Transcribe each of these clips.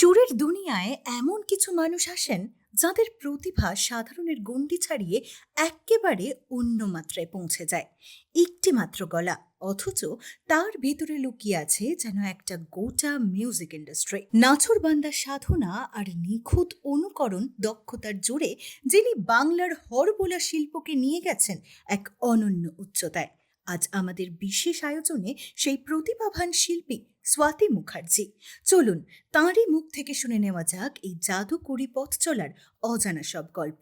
সুরের দুনিয়ায় এমন কিছু মানুষ আসেন যাদের প্রতিভা সাধারণের গণ্ডি ছাড়িয়ে এক্কেবারে অন্য মাত্রায় পৌঁছে যায়। একটি মাত্র গলা, অথচ তার ভেতরে লুকিয়ে আছে যেন একটা গোটা মিউজিক ইন্ডাস্ট্রি। নাছোড়বান্দার সাধনা আর নিখুঁত অনুকরণ দক্ষতার জোরে যিনি বাংলার হরবোলা শিল্পকে নিয়ে গেছেন এক অনন্য উচ্চতায়। আজ আমাদের বিশেষ আয়োজনে সেই প্রতিভাবান শিল্পী স্বাতী মুখার্জি। চলুন তাঁরই মুখ থেকে শুনে নেওয়া যাক এই জাদুকরি পথ চলার অজানা সব গল্প।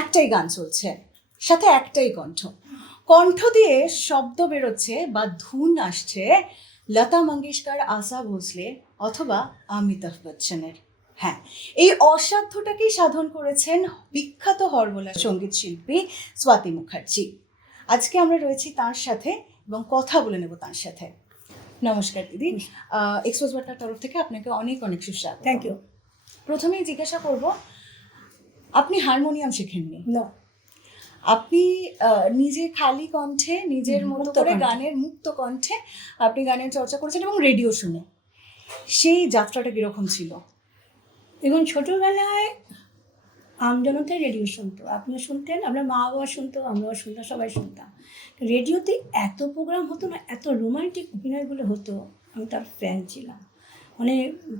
একটাই গান চলছে, সাথে একটাই কণ্ঠ। কণ্ঠ দিয়ে শব্দ বেরোচ্ছে বা ধুন আসছে লতা মঙ্গেশকর, আশা ভোসলে অথবা অমিতাভ বচ্চনের। হ্যাঁ, এই অসাধ্যটাকেই সাধন করেছেন বিখ্যাত হরবোলা সঙ্গীত শিল্পী স্বাতী মুখার্জি। আজকে আমরা রয়েছি তার সাথে এবং কথা বলে নেব তার সাথে। নমস্কার দিদি, এক্সপোজ বার্তার তরফ থেকে আপনাকে অনেক অনেক সুস্বাগত। Thank you. প্রথমেই জিজ্ঞাসা করব, আপনি হারমোনিয়াম শেখেননি? না, আপনি নিজে খালি কণ্ঠে নিজের মতো মুক্ত করে কণ্ঠে। গানের মুক্ত কণ্ঠে আপনি গানের চর্চা করেছেন এবং রেডিও শুনে। সেই যাত্রাটা কিরকম ছিল? দেখুন, ছোটোবেলায় আমজনতাই রেডিও শুনতো, আপনিও শুনতেন, আপনার মা বাবা শুনতো, আমরাও শুনতাম, সবাই শুনতাম। রেডিওতে এত প্রোগ্রাম হতো না, এত রোমান্টিক অভিনয়গুলো হতো, আমি তার ফ্যান ছিলাম। মানে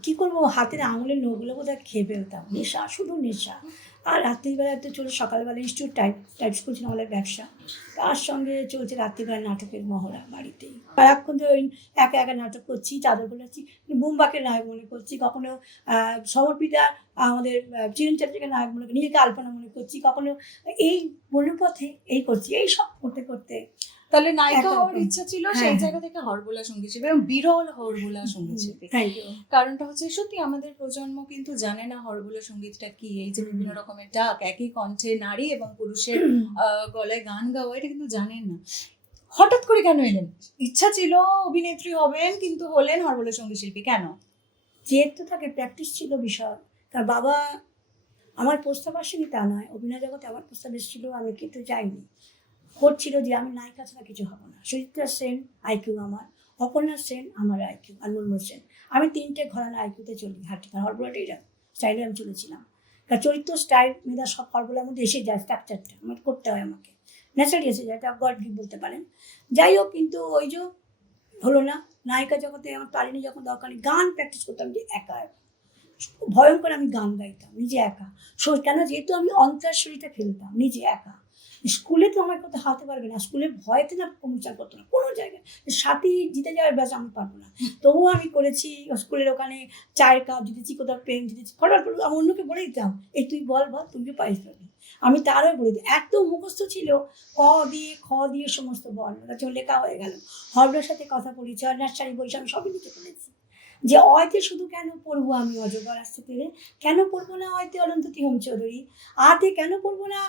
কী করবো, হাতের আঙুলের নখগুলো বোধহয় খেয়ে ফেলতাম। নেশা, শুধু নেশা। আর রাত্রিবেলাতে চলে সকালবেলা ইনস্টিটিউট টাইপ স্কুল ছিল আমাদের ব্যবসা, তার সঙ্গে চলছে রাত্রিবেলা নাটকের মহড়া বাড়িতেই। সারাক্ষণ তো ওই একা একা নাটক করছি, চাদর গোলাচ্ছি, বুম্বাকে নায়ক মনে করছি, কখনো সমর্পিতা আমাদের চিরঞ্চারীকে নায়ক মনে করি, নিজেকে আলপনা মনে করছি, কখনো এই বনপথে এই করছি, এই সব করতে করতে তাহলে নায়িকা একদম। হওয়ার ইচ্ছা ছিল, হ্যাঁ, সেই হ্যাঁ। জায়গা থেকে হরবোলা সঙ্গীত শিল্পী এবং বিরল হরবোলা সঙ্গীত শিল্পী। Thank you. কারণটা হচ্ছে সত্যি আমাদের প্রজন্ম কিন্তু জানে না হরবোলা সঙ্গীতটা কি। এই যে বিভিন্ন রকমের ডাক, একই কণ্ঠে নারী এবং পুরুষের গলায় গান গাওয়া, এটা কিন্তু জানেন না। হঠাৎ করে কেন এলেন? ইচ্ছা ছিল অভিনেত্রী হবেন, কিন্তু হলেন হরবোলা সঙ্গীত শিল্পী কেন? যেহেতু তাকে প্র্যাকটিস ছিল বিশাল। তার বাবা, আমার প্রস্তাব আসেনি তা নয়, অভিনয় জগতে আমার প্রস্তাব এসেছিল, আমি কিন্তু যাইনি। করছিল যে আমি নায়িকা ছাড়া কিছু হবো না। সুচিত্রা সেন আইকিউ আমার, অপর্ণা সেন আমার আইকিউ, আর মুনমুন সেন। আমি তিনটে ঘরানা আইকিউতে চলি, হাঁটি। কারণ হরবোলাটাই স্টাইলে আমি চলেছিলাম। কারণ চরিত্র, স্টাইল, মেধা সব হরবোলার মধ্যে এসে যায়, স্ট্রাকচারটা আমার করতে হয়, আমাকে ন্যাচারালি এসে যায়, এটা গড গিফট বলতে পারেন। যাই হোক, কিন্তু ওই যে হলো না, নায়িকা জগতে আমার পারিনি। যখন দরকার গান প্র্যাকটিস করতাম যে একা, ভয়ঙ্কর আমি গান গাইতাম নিজে একা। কেন, যেহেতু আমি অন্তরাশ্বরীটা ফেলতাম নিজে একা। স্কুলে তো আমার কথা হাতে পারবে না, স্কুলের ভয়তে না প্রচার করতো না কোনো জায়গায়। সাথী জিতে যাওয়ার ব্যাস আমি পারবো না, তবুও আমি করেছি। স্কুলের ওখানে চায়ের কাপ জিতেছি, কোথাও পেন জিতেছি, ফটাফট আমি অন্যকে বলে দিতাম, এই তুই বল তুমি প্রাইজ পাবি। আমি তারও বলে দিই, এত মুখস্থ ছিল। ক দিয়ে খ দিয়ে সমস্ত বল লেখা হয়ে গেল। হরবোলার সাথে কথা পরিচয়, নার্সারি বই আমি সবই লিখে ফেলেছি। যে অয়তে শুধু কেন পড়বো আমি অজগর আসতে পেরে, কেন পড়বো না অয়তে অনন্ততী হোম চৌধুরী, আতে কেন পড়বো না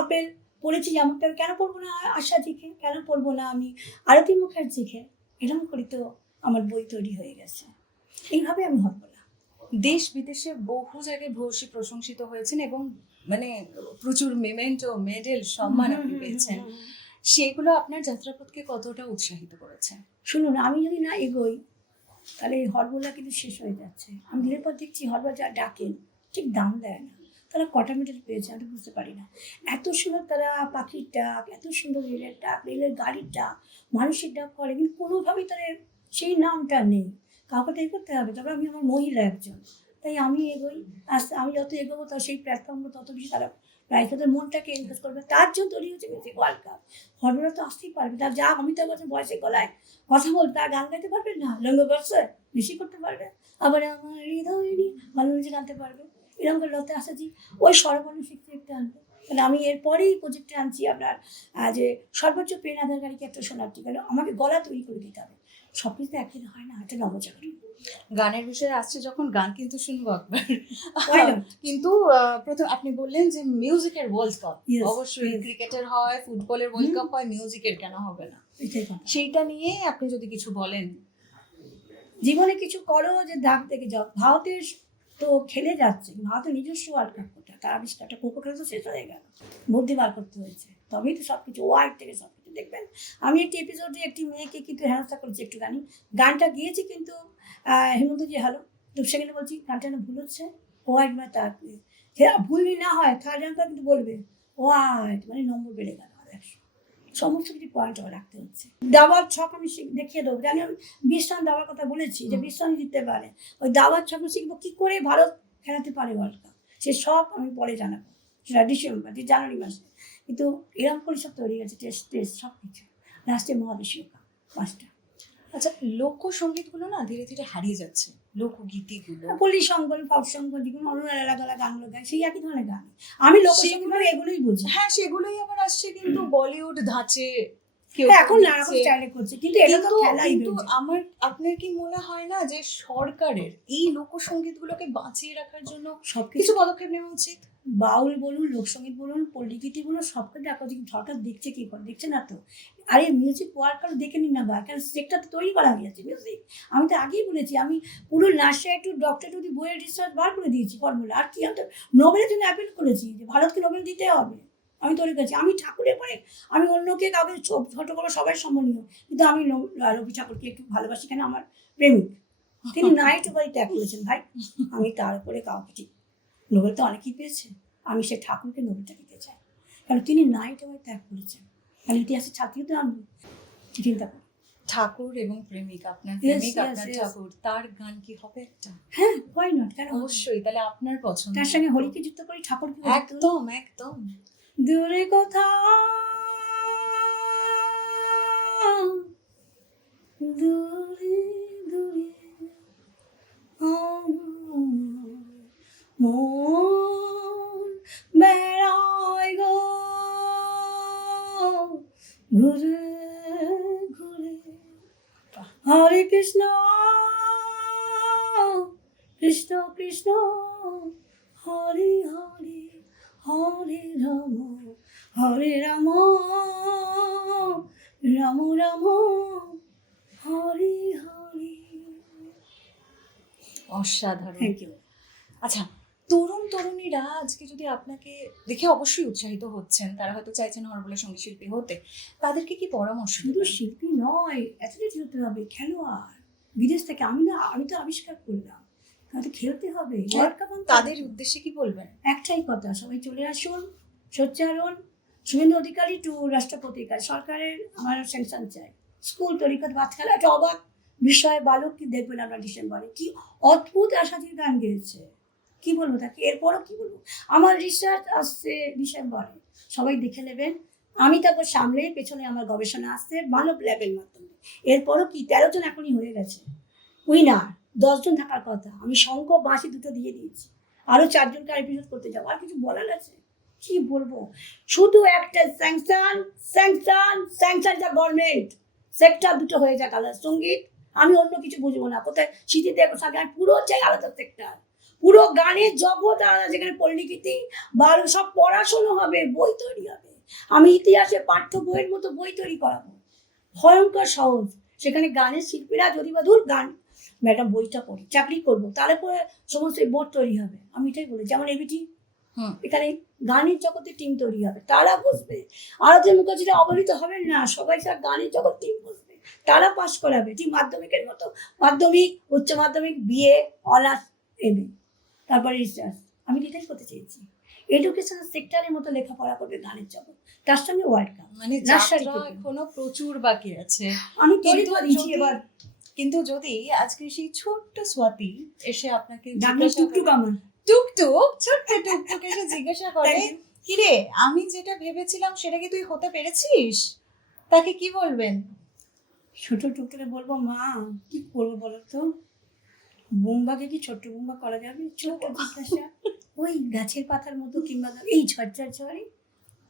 আপেল পড়েছি যেমনটা, কেন পড়বো না আশাজিকে, কেন পড়বো না আমি আরতি মুখার্জিকে। এরকম করি তো আমার বই তৈরি হয়ে গেছে। এইভাবে আমি হরবোলা। দেশ বিদেশে বহু জায়গায় ভূয়সী প্রশংসিত হয়েছেন এবং মানে প্রচুর মেমেন্টো, মেডেল, সম্মান আপনি পেয়েছেন। সেগুলো আপনার যাত্রাপথকে কতটা উৎসাহিত করেছে? শুনুন, আমি যদি না এগোই তাহলে এই হরবোলা কিন্তু শেষ হয়ে যাচ্ছে। আমি দিনের পর দেখছি হরবোলা যা ডাকেন ঠিক দাম দেয় না। তারা কটা মেডেল পেয়েছে আমি বুঝতে পারি না। এত সুন্দর তারা পাখির ডাক, এত সুন্দর রেলের ডাক, রেলের গাড়ির ডাক, মানুষের ডাক করে, কিন্তু কোনোভাবেই তাদের সেই নামটা নেই। কাউকে তো করতে হবে, তবে আমি আমার মহিলা একজন, তাই আমি এগোই। আস্তে আমি যত এগোবো তার সেই প্ল্যাটফর্মগুলো তত বেশি তারা প্রায় তাদের মনটাকে এনগেজ করবে। তার জন্য তৈরি হচ্ছে মিউজিক ওয়ার্ল্ড কাপ। হরবোলা তো আসতেই পারবে, তার যা অমিতাভ বচ্চন বয়সে গলায় কথা বলতে, তার গান গাইতে পারবেন না, লঙ্গ বর্ষে বেশি করতে পারবে। আবার আমার হৃদয় মানুষ আনতে পারবে, এরকম করে লতে আসাজি ওই স্বরবর্ণ শিখতে শিখতে আনবে। তাহলে আমি এরপরেই প্রজেক্টে আনছি আপনার যে সর্বোচ্চ পেন আধার গাড়িকে একটা শোনার ঠিক হলো, আমাকে গলা তৈরি করে দিতে হবে। সব কিছু একদিন হয় না, একটা নবজাগরণ। গানের বিষয়ে আসছে যখন, গান কিন্তু শুনবো একবার। Why not? কিন্তু প্রথম আপনি বললেন যে মিউজিকের ওয়ার্ল্ড কাপ। Yes, অবশ্যই yes. ক্রিকেটের হয়, ফুটবলের ওয়ার্ল্ড কাপ হয়, মিউজিকের কেন হবে না? এটাই কথা। সেইটা নিয়ে আপনি যদি কিছু বলেন। জীবনে কিছু করো যে দাগ থেকে যাও। ভারতের তো খেলে যাচ্ছে, ভারতের নিজস্ব ওয়ার্ল্ড কাপ করতে, তার আবিষ্কারটা কোকো খেলে তো শেষ হয়ে গেল, বুদ্ধি বার করতে হয়েছে, তবেই তো সব কিছু ওয়ার্ল্ড থেকে সব কিছু দেখবেন। আমি একটি এপিসোডে একটি মেয়েকে কিন্তু হেনস্থা করেছি একটুখানি, গানটা গিয়েছি কিন্তু হেমন্তজি হ্যালো, তো সেখানে বলছি গানটা না ভুল হচ্ছে, হোয়াইট বা তার সে ভুলই না হয় থার্ড র্যাঙ্কার কিন্তু বলবে হোয়াইট, মানে নম্বর বেড়ে গেল আর 100। সমস্ত কিছু পয়েন্ট আমার রাখতে হচ্ছে। দাবার ছক আমি দেখিয়ে দেবো, জানি আমি 20 রান দাবার কথা বলেছি যে 20 রান জিততে পারে, ওই দাবার ছক শিখবো কী করে ভারত খেলাতে পারে ওয়ার্ল্ড কাপ, সে সব আমি পরে জানাবো, সেটা ডিসেম্বর জানুয়ারি মাসে। কিন্তু এরকম করে সব তৈরি গেছে, টেস্ট সব কিছু, লাস্টে মহাদেশীয় কাপ 5টা। আচ্ছা, লোকসঙ্গীতগুলো না ধীরে ধীরে হারিয়ে যাচ্ছে, লোকগীতিগুলো। পল্লী সঙ্গল, ফক সঙ্গল, যেগুলো অনুরালা গলা গানগুলো গায় সেই একই ধরনের গান। আমি লোকসঙ্গীত মানে এগুলোই বুঝি। হ্যাঁ, সেগুলোই আবার আসছে, কিন্তু বলিউড ধাঁচে কেউ এখন নানা রকম স্টাইলে করছে, কিন্তু এটা তো খেলাই। কিন্তু আপনার কি মনে হয় না যে সরকারের এই লোকসঙ্গীতগুলোকে বাঁচিয়ে রাখার জন্য সবকিছু কিছু পদক্ষেপ নেওয়া উচিত? বাউল বলুন, লোকসঙ্গীত বলুন, পল্লীগীতি বলুন, সবকে দেখো যে সরকার দেখছে কি করে, দেখছে না তো। আরে মিউজিক ওয়ার্কার দেখে নিন না, বা কারণ সেক্টর তো তৈরি করা হয়ে যাচ্ছে মিউজিক। আমি তো আগেই বলেছি, আমি পুরো nursery two doctor to the বইয়ের রিসার্চ বার করে দিয়েছি ফর্মুলা। আর কি, আমি তো নোবেলের জন্য অ্যাপিল করেছি যে ভারতকে নোবেল দিতে হবে। আমি তৈরি করেছি, আমি ঠাকুরের পরে আমি অন্যকে কাউকে ছোট করবো, সবাই সম্মানীয়, কিন্তু আমি রবি ঠাকুরকে একটু ভালোবাসি, কেন আমার প্রেমিক, তিনি নাইট উপাধি ত্যাগ করেছেন ভাই। আমি তার উপরে কাউকে ঠিক, নোবেল তো অনেকেই পেয়েছে, আমি সে ঠাকুরকে নোবেলটা দিতে চাই, কারণ তিনি নাইট উপাধি ত্যাগ করেছেন। কারণ ইতিহাসের ছাত্রী তো আমি, চিন্তা করি। ঠাকুর এবং প্রেমিক, আপনার Yes, প্রেমিক yes, আপনার yes. ঠাকুর, তার গান কি হবে একটা? হ্যাঁ, হোয়াই নট, কেন অবশ্যই, তাহলে আপনার পছন্দ। তার সঙ্গে হরিকে যুক্ত করি, ঠাকুরকে একদম একদম। দূরে কোথাও, দূরে দূরে মন বেড়ায় গো ঘুরে ঘুরে, হরে কৃষ্ণ কৃষ্ণ কৃষ্ণ হরে হরে, হরে রাম হরে রাম, রাম রাম হরে হরে। অসাধারণ। Thank you. আচ্ছা, তরুণ তরুণীরা আজকে যদি আপনাকে দেখে অবশ্যই উৎসাহিত হচ্ছেন, তারা হয়তো চাইছেন হরবোলা সঙ্গীত শিল্পী হতে, তাদেরকে কি পরামর্শ শুধু দেবেন? শিল্পী নয়, অ্যাথলেট হতে হবে, খেলোয়াড়। বিদেশ থেকে আমি তো আবিষ্কার করলাম, তাদের খেলতে হবে, ওয়ার্ল্ড কাপ আনতে তাদের হবে। উদ্দেশ্যে কি বলবেন? একটাই কথা, সবাই চলে আসুন, সোচ্চারণ, শুভেন্দু অধিকারী টু রাষ্ট্রপতির কাছে সরকারের আমার স্যাংশন চাই। স্কুল তরিকত বাদ খেলা একটা অবাক বিষয়, বালক কি দেখবেন আমরা ডিসেম্বরে, কি অদ্ভুত আশাতির গান গেয়েছে, কি বলবো তাকে, এরপরও কি বলবো। আমার রিসার্চ আসছে ডিসেম্বরে, সবাই দেখে নেবেন। আমি তারপর সামনে পেছনে আমার গবেষণা আসছে মানব ল্যাবের মাধ্যমে। এরপরও কি 13 জন এখনই হয়ে গেছে উইনার, 10 জন থাকার কথা। আমি শঙ্খ বাঁশি দুটো দিয়ে দিয়েছি, আরো 4 জনকে এপিসোড করতে যাবো। আর কিছু বলার আছে, কি বলবো, শুধু একটা স্যাংশন স্যাংশন স্যাংশন, যা গভর্নমেন্ট সেক্টর দুটো হয়ে যাক আলাদা। সঙ্গীত আমি অন্য কিছু বুঝবো না, কোথায় স্মৃতিতে সাথে আমি পুরো চাই আলাদা সেক্টর, পুরো গানের জগৎ আলাদা, যেখানে পল্লীগীতি বা সব পড়াশোনা হবে, বই তৈরি হবে। আমি ইতিহাসে পাঠ্য বইয়ের মতো বই তৈরি করাবো, ভয়ঙ্কর সহজ। সেখানে গানের শিল্পীরা যদি বা ধর গান ম্যাডাম বইটা পড়ি, চাকরি করবো, তাহলে পরে সমস্ত বোর্ড তৈরি হবে। আমি এটাই বলি, যেমন এবিটি, এখানে গানের জগতে টিম তৈরি হবে, তারা বসবে। আরাধ্যা মুখার্জিরা অবহেলিত হবেন না, সবাই স্যার গানের জগৎ টিম বসবে, তারা পাস করাবে, ঠিক মাধ্যমিকের মতো। মাধ্যমিক, উচ্চ মাধ্যমিক, বিএ, অনার্স, এমএ, তারপরে রিসার্চ। আমি এটাই করতে চেয়েছি, এডুকেশনাল সেক্টরের মতো লেখাপড়া করবে গানের জগৎ, তার সঙ্গে ওয়ার্ল্ড কাপ। মানে নার্সারি যাত্রা থেকে। এখনো প্রচুর বাকি আছে। আমি তৈরি কিন্তু করে দিচ্ছি যদি- এবার। কিন্তু যদি আজকে সেই ছোট্ট স্বাতী এসে আপনাকে ডাকলে টুকটুক আমার। টুকটুক, ছোট্ট টুকটুক এসে জিজ্ঞাসা করে, Thank you. কিরে আমি যেটা ভেবেছিলাম সেটা কি তুই হতে পেরেছিস, তাকে কি বলবেন? ছোট টুকটুকে বলবো, মা কি করবো বলো তো, বোম্বাকে কি ছোট্ট বোম্বা করা যাবে? ছোট্ট জিজ্ঞাসা, ওই গাছের পাতার মতো, কিংবা এই ঝরঝর ঝরে,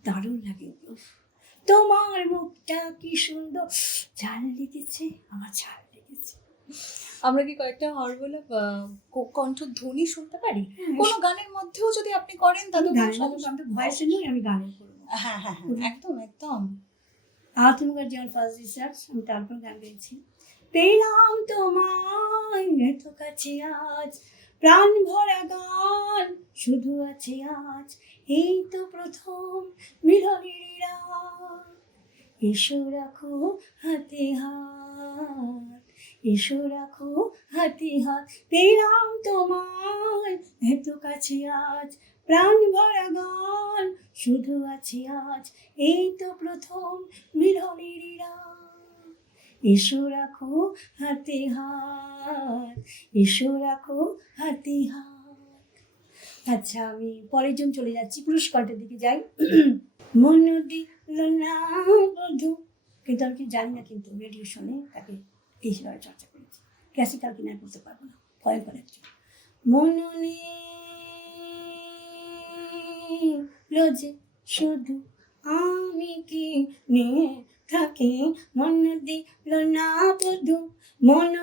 দারুণ লাগে। উফ, তোমার মুখটা কি সুন্দর, ঝাল লেগেছে, আমার ঝাল লেগেছে। আমরা কি কয়েকটা হরবোলা কণ্ঠধ্বনি শুনতে পারি? হ্যাঁ, কোনো গানের মধ্যেও যদি আপনি করেন তাহলে কোনো গানের মতো সমস্যা- আমি তো ভয়েসে নই, আমি গানের করবো। হ্যাঁ হ্যাঁ হ্যাঁ, একদম একদম। আতুম গার যেমন ফার্স্ট রিসার্চ, আমি তারপর গান গেয়েছি। পেলাম তোমায় এত কাছে আজ, প্রাণ ভরা গান শুধু আছে আজ, এই তো প্রথম মিলনের রাত, এসো রাখো হাতে হাত, এসো রাখো হাতে হাত পেলাম তোমায় এত কাছে আজ প্রাণ ভরা গান শুধু আছে আজ এই তো প্রথম মিলনের রাত এসো রাখো হাতে হাত এসো রাখো হাতে হাত। আচ্ছা আমি পরের জন চলে যাচ্ছি পুরস্কারটার দিকে যাই। মন দিল না বধু, কিন্তু আমি কি জানি না, কিন্তু রেডিও শুনে তাকে এই হিসেবে চর্চা করেছি। ক্লাসিক্যাল কিনা করতে পারবো না, ভয়ঙ্কর একজন। মন যে শুধু আমি কি নিয়ে থাকি, মন দিল না বধু, মন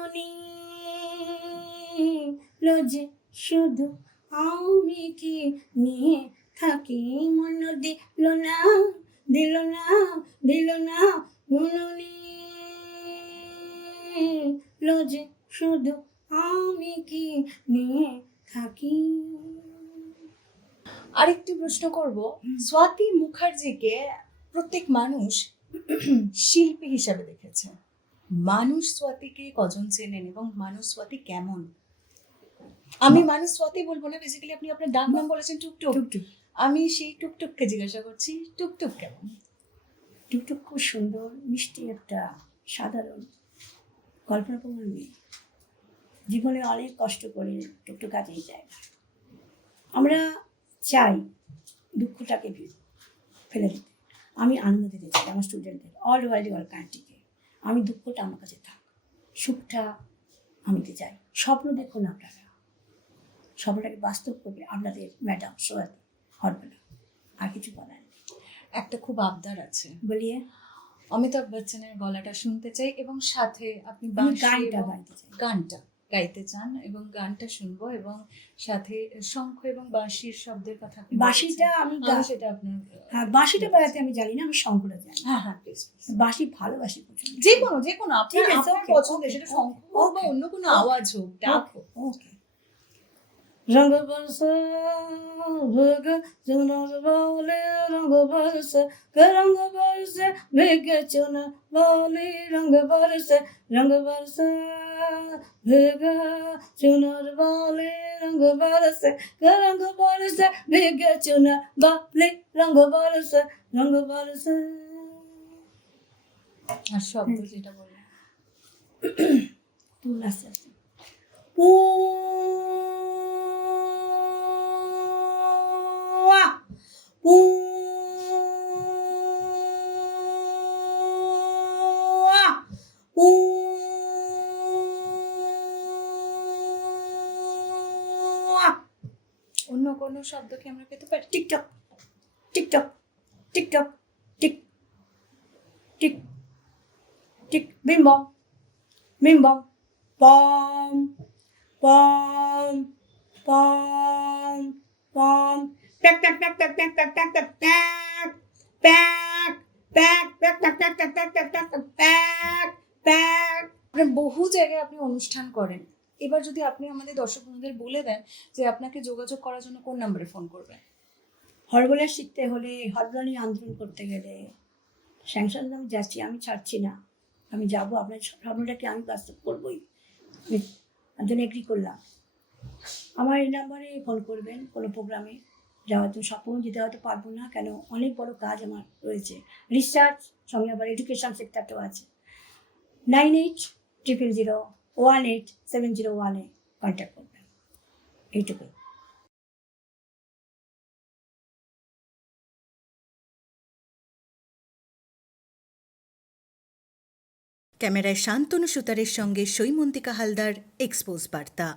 যে শুধু আমি কি নিয়ে থাকি, মন দিল না দিল না দিল না, মন যে শুধু আমি কি নিয়ে থাকি। আরেকটি প্রশ্ন করব, স্বাতী মুখার্জিকে প্রত্যেক মানুষ শিল্পী হিসাবে দেখেছে। মানুষ স্বাতীকে কজন চেনেন এবং মানুষ স্বাতী কেমন? আমি মানুষ স্বাতী বলবো না, বেসিক্যালি আপনি আপনার ডাক নাম বলেছেন টুকটুক। টুকটুক আমি সেই টুকটুককে জিজ্ঞাসা করছি, টুকটুক কেমন? টুকটুক খুব সুন্দর, মিষ্টি একটা সাধারণ কল্পনাপ্রবণ মেয়ে। জীবনে অনেক কষ্ট করে টুকটুক আজ এই জায়গায়। আমরা চাই দুঃখটাকে ফেলে দিতে, আমি আনন্দ দিতে চাই আমার স্টুডেন্টদের, অল ওয়ার্ল্ড অল কান্ট্রিকে। আমি দুঃখটা আমার কাছে থাক, সুখটা আমি দিতে চাই। স্বপ্ন দেখুন আপনারা, স্বপ্নটাকে বাস্তব করবে আপনাদের ম্যাডাম সোয়াতি হরবেলা। আর কিছু বলার নেই। একটা খুব আবদার আছে, বলিয়ে অমিতাভ বচ্চনের গলাটা শুনতে চাই এবং সাথে আপনি আমি বাঁশি গানটা এবং গাইতে চাই। গানটা গাইতে চান এবং গানটা শুনবো এবং সাথে শঙ্খ এবং বাঁশির শব্দের কথা আপনি বাঁশিটা বলেছেন। আমি আমি সেটা আপনার হ্যাঁ বাঁশিটা বাজাতে আমি জানি না, আমি শঙ্করা জানি। হ্যাঁ হ্যাঁ প্লিজ বাঁশি ভালোবাসি প্রচুর। যে কোনো ঠিক আপনার আছে, আপনার okay, পছন্দের, okay, সেটা শঙ্খ okay, হোক বা okay, অন্য কোনো okay, আওয়াজ হোক, ডাক হোক। ওকে। রঙ বরসে ভোগ চুনার বলে, রঙ বরসে রঙ বরসে ভেগে চুনা বলি, রঙ বরসে ভেগে চুনার বলে, রঙ বরসে ভেগে চুনা বলি, রঙ বরসে আর শব্দ যেটা বললেন, তুল আস্তে আস্তে অন্য কোনো শব্দ কি আমরা পেতে পারি? Tick tock tick tock tick tock tick tick tick বিম বম বিম বম পম পম পম পম প্যাক প্যাক প্যাক প্যাক প্যাক প্যাক প্যাক প্যাক প্যাক প্যাক প্যাক প্যাক প্যাক প্যাক প্যাক প্যাক প্যাক প্যাক প্যাক। আপনার বহু জায়গায় আপনি অনুষ্ঠান করেন, এবার যদি আপনি আমাদের দর্শক বন্ধুদের বলে দেন যে আপনাকে যোগাযোগ করার জন্য কোন নম্বরে ফোন করবেন? হরবোলা শিখতে হলে, হরবোলা নিয়ে আন্দোলন করতে গেলে স্যাংশন আমি যাচ্ছি, আমি ছাড়ছি না, আমি যাবো, আপনার স্বপ্নটাকে আমি বাস্তব করবোই। আমি একজন এগ্রি করলাম। আমার এই নাম্বারে ফোন করবেন কোনো প্রোগ্রামে যাওয়ার জন্য। স্বপ্ন যেতে হয়তো পারবো না, কেন অনেক বড় কাজ আমার রয়েছে, রিসার্চ সঙ্গে আবার এডুকেশন সেক্টরটাও আছে। 9800018701 কন্ট্যাক্ট করবেন, এইটুকুই। ক্যামেরায় শান্তনু সুতারের সঙ্গে সৈমন্তিকা হালদার, এক্সপোজ বার্তা।